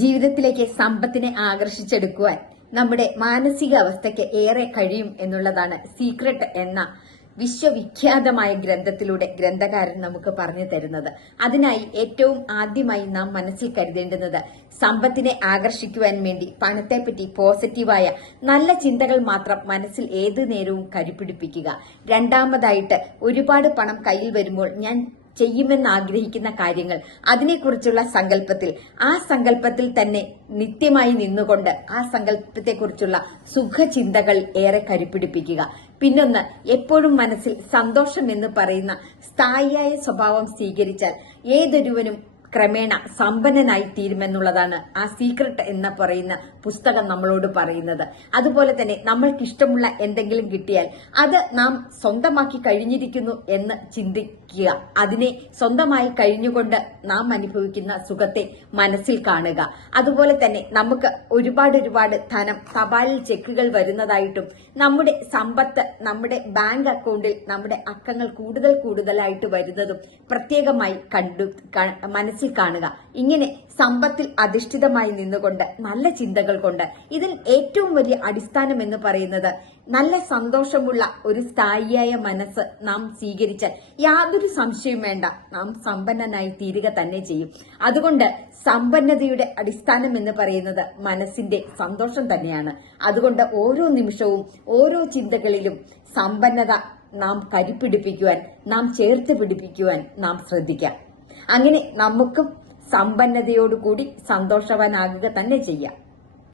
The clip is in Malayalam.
ജീവിതത്തിലേക്ക് സമ്പത്തിനെ ആകർഷിച്ചെടുക്കുവാൻ നമ്മുടെ മാനസിക അവസ്ഥയ്ക്ക് ഏറെ കഴിയും എന്നുള്ളതാണ് സീക്രട്ട് എന്ന വിശ്വവിഖ്യാതമായ ഗ്രന്ഥത്തിലൂടെ ഗ്രന്ഥകാരൻ നമുക്ക് പറഞ്ഞു തരുന്നത്. അതിനായി ഏറ്റവും ആദ്യമായി നാം മനസ്സിൽ കരുതേണ്ടുന്നത് സമ്പത്തിനെ ആകർഷിക്കുവാൻ വേണ്ടി പണത്തെപ്പറ്റി പോസിറ്റീവായ നല്ല ചിന്തകൾ മാത്രം മനസ്സിൽ ഏതു നേരവും കരുപിടിപ്പിക്കുക. രണ്ടാമതായിട്ട് ഒരുപാട് പണം കയ്യിൽ വരുമ്പോൾ ഞാൻ ചെയ്യുമെന്ന് ആഗ്രഹിക്കുന്ന കാര്യങ്ങൾ അതിനെക്കുറിച്ചുള്ള സങ്കല്പത്തിൽ ആ സങ്കല്പത്തിൽ തന്നെ നിത്യമായി നിന്നുകൊണ്ട് ആ സങ്കല്പത്തെക്കുറിച്ചുള്ള സുഖചിന്തകൾ ഏറെ കരുപിടിപ്പിക്കുക. പിന്നൊന്ന്, എപ്പോഴും മനസ്സിൽ സന്തോഷം എന്ന് പറയുന്ന സ്ഥായിയായ സ്വഭാവം സ്വീകരിച്ചാൽ ഏതൊരുവനും ക്രമേണ സമ്പന്നനായി തീരുമെന്നുള്ളതാണ് ആ സീക്രട്ട് എന്ന് പറയുന്ന പുസ്തകം നമ്മളോട് പറയുന്നത്. അതുപോലെ തന്നെ നമ്മൾക്കിഷ്ടമുള്ള എന്തെങ്കിലും കിട്ടിയാൽ അത് നാം സ്വന്തമാക്കി കഴിഞ്ഞിരിക്കുന്നു എന്ന് ചിന്തിക്കുക. അതിനെ സ്വന്തമായി കഴിഞ്ഞുകൊണ്ട് നാം അനുഭവിക്കുന്ന സുഖത്തെ മനസ്സിൽ കാണുക. അതുപോലെ തന്നെ നമുക്ക് ഒരുപാട് ധനം തപാലിൽ ചെക്കുകൾ വരുന്നതായിട്ടും നമ്മുടെ സമ്പത്ത് നമ്മുടെ ബാങ്ക് അക്കൗണ്ടിൽ നമ്മുടെ അക്കങ്ങൾ കൂടുതലായിട്ട് വരുന്നതും പ്രത്യേകമായി മനസ്സിൽ കാണുക. ഇങ്ങനെ സമ്പത്തിൽ അധിഷ്ഠിതമായി നിന്നുകൊണ്ട് നല്ല ചിന്തകൾ കൊണ്ട് ഇതിൽ ഏറ്റവും വലിയ അടിസ്ഥാനം എന്ന് പറയുന്നത് നല്ല സന്തോഷമുള്ള ഒരു സ്ഥായിയായ മനസ്സ് നാം സ്വീകരിച്ചാൽ യാതൊരു സംശയവും വേണ്ട, നാം സമ്പന്നനായി തീരുക തന്നെ ചെയ്യും. അതുകൊണ്ട് സമ്പന്നതയുടെ അടിസ്ഥാനം എന്ന് പറയുന്നത് മനസ്സിന്റെ സന്തോഷം തന്നെയാണ്. അതുകൊണ്ട് ഓരോ നിമിഷവും ഓരോ ചിന്തകളിലും സമ്പന്നത നാം കരുപിടിപ്പിക്കുവാൻ, നാം ചേർത്ത് പിടിപ്പിക്കുവാൻ നാം ശ്രദ്ധിക്കാം. അങ്ങനെ നമുക്കും സമ്പന്നതയോടുകൂടി സന്തോഷവാനാകുക തന്നെ ചെയ്യാം.